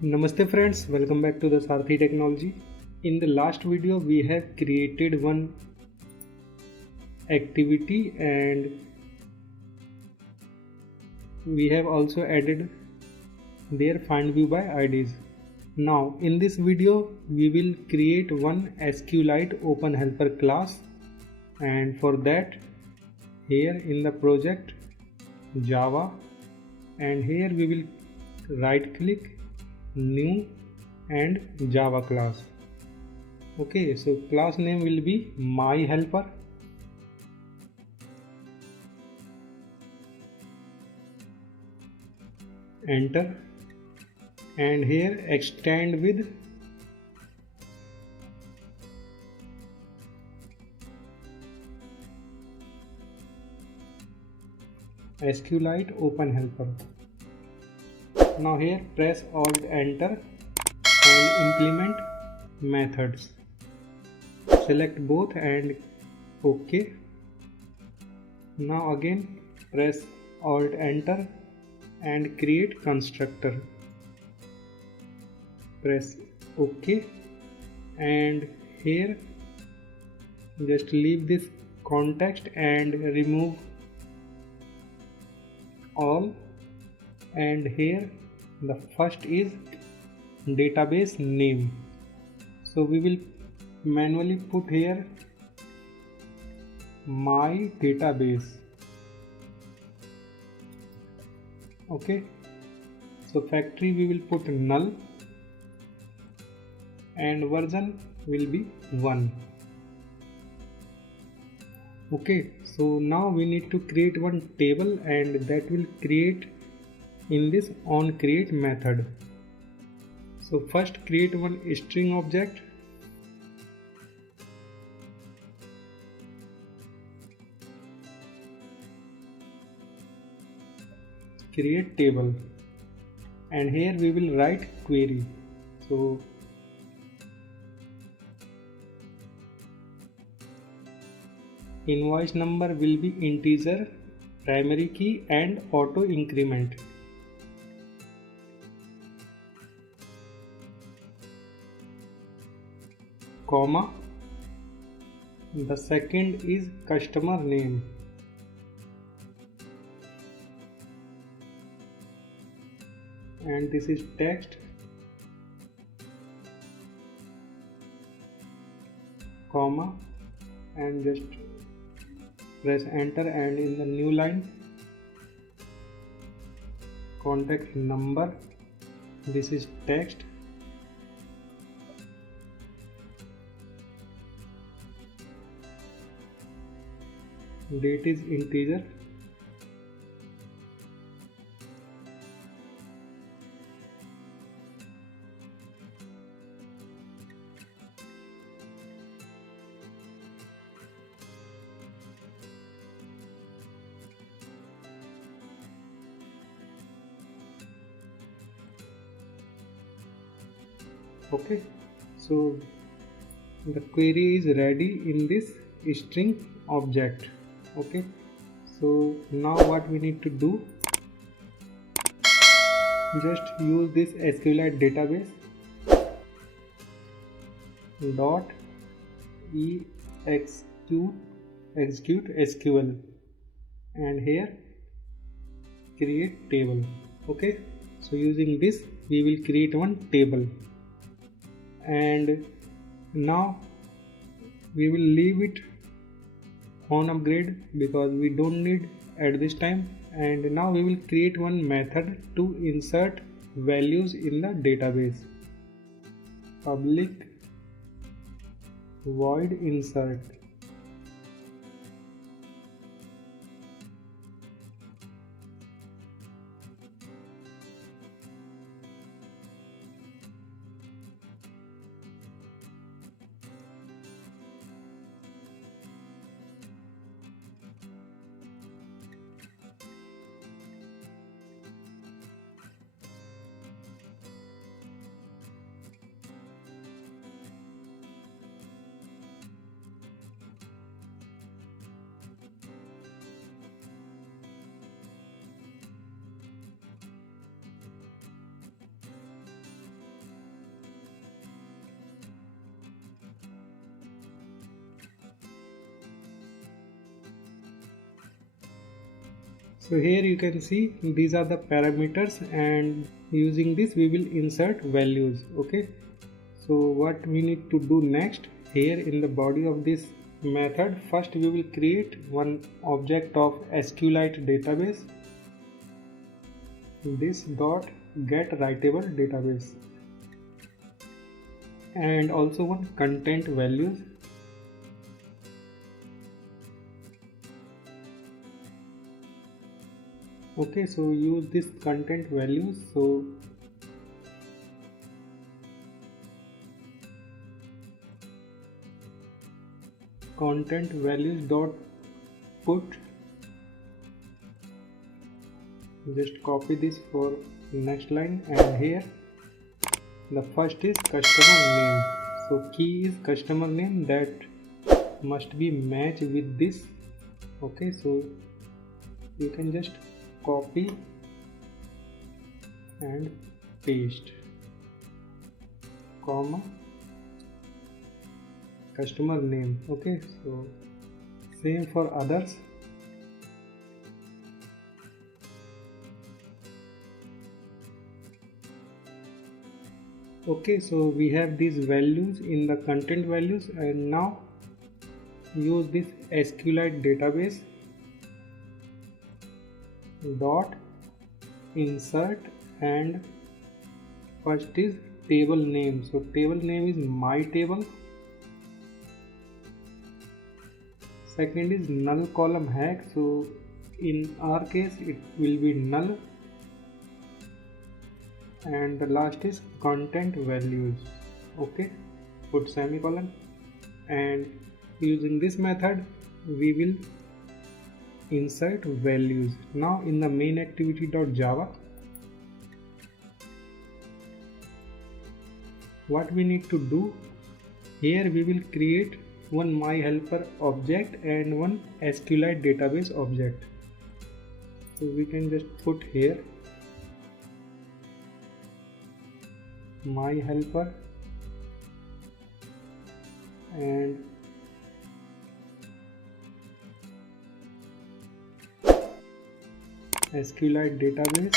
Namaste friends, welcome back to the Sarthi Technology. In the last video we have created one activity and we have also added their find view by IDs. Now in this video we will create one SQLite Open Helper class, and for that here in the project Java, and here we will right click new and Java class. Okay, so class name will be my helper. Enter, and here extend with SQLite Open Helper. Now here press Alt Enter and implement methods. Select both and OK. Now again press Alt Enter and create constructor. Press OK, and here just leave this context and remove all, and here the first is database name, so we will manually put here my database. Okay, so factory we will put null and version will be 1. Okay, so now we need to create one table, and that will create in this onCreate method. So first create one string object, create table, and here we will write query. So invoice number will be integer, primary key and auto increment. Comma, the second is customer name, and this is text, comma, and just press enter, and in the new line contact number, this is text, date is integer, okay. So the query is ready in this string object. Okay, so now what we need to do, just use this SQLite database dot execute SQL, and here create table. Okay, so using this we will create one table, and now we will leave it on upgrade because we don't need at this time. And now we will create one method to insert values in the database. Public void insert, So here you can see these are the parameters, and using this we will insert values. Okay, so what we need to do next, here in the body of this method, first we will create one object of SQLite database, this dot get writable database, and also one content values. Okay, so use this content values. So content values dot put, just copy this for next line, and here the first is customer name. So key is customer name, that must be matched with this. Okay, so you can just copy and paste, comma, customer name. Okay, so same for others. Okay, so we have these values in the content values, and now use this SQLite database dot insert, and first is table name. So table name is my table. Second is null column hack. So in our case it will be null. And the last is content values. Okay, put semicolon, and using this method we will insert values. Now in the main activity.java, what we need to do, here we will create one myhelper object and one SQLite database object. So we can just put here myhelper and SQLite database.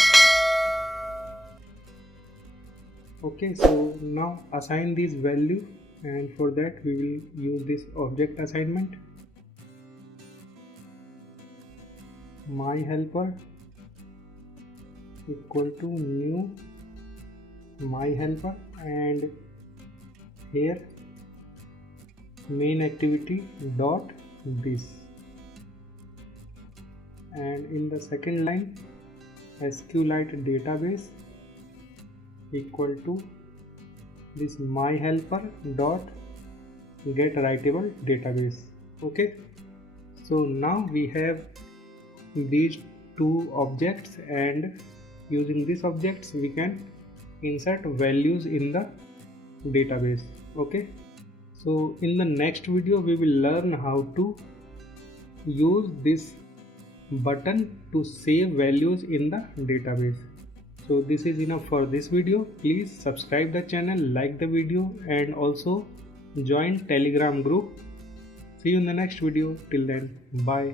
Okay, so now assign this value, and for that we will use this object assignment. myhelper equal to new myhelper, and here main activity dot this, and in the second line SQLite database equal to this myhelper dot get writable database. Okay, so now we have these two objects, and using these objects we can insert values in the database. Okay, so in the next video we will learn how to use this button to save values in the database. So this is enough for this video. Please subscribe the channel, like the video, and also join Telegram group. See you in the next video. Till then, bye.